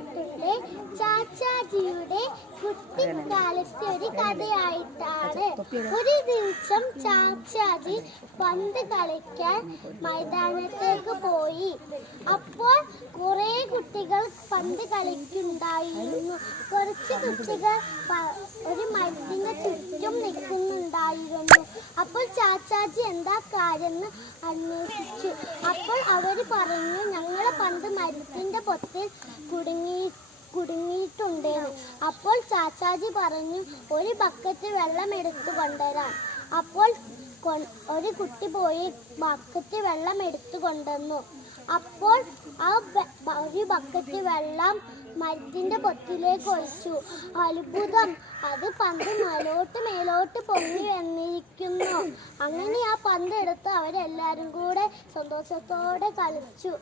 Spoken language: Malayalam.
പറഞ്ഞിട്ടുണ്ട്. ചാച്ചാജിയുടെ കുട്ടിക്കാലത്തെ ഒരു കഥയായിട്ടാണ്. ഒരു ദിവസം ചാച്ചാജി പന്ത് കളിക്കാൻ മൈതാനത്തേക്ക് പോയി. അപ്പോൾ കുറെ കുട്ടികൾ പന്ത് കളിക്കുന്നുണ്ടായിരുന്നു. കുറച്ച് കുട്ടികൾ ഒരു മരത്തിന്റെ ചുറ്റും നിൽക്കുന്നുണ്ടായിരുന്നു. അപ്പോൾ ചാച്ചാജി എന്താ കാര്യമെന്ന് അന്വേഷിച്ചു. അപ്പോൾ അവർ പറഞ്ഞു, ഞങ്ങളെ പന്ത് മരത്തിന്റെ പൊത്തിൽ കുടുങ്ങിയിട്ടുണ്ടെന്ന്. അപ്പോൾ ചാച്ചാജി പറഞ്ഞു, ഒരു ബക്കറ്റ് വെള്ളം എടുത്തു കൊണ്ടുവരാൻ. അപ്പോൾ ഒരു കുട്ടി പോയി ബക്കറ്റ് വെള്ളം എടുത്തു കൊണ്ടുവന്നു. അപ്പോൾ ഒരു ബക്കറ്റ് വെള്ളം മരത്തിന്റെ പൊത്തിലേക്ക് ഒഴിച്ചു. അത്ഭുതം, അത് പന്ത് മേലോട്ട് പൊങ്ങി വന്നിരിക്കുന്നു. അങ്ങനെ ആ പന്ത് എടുത്ത് അവരെല്ലാരും കൂടെ സന്തോഷത്തോടെ കളിച്ചു.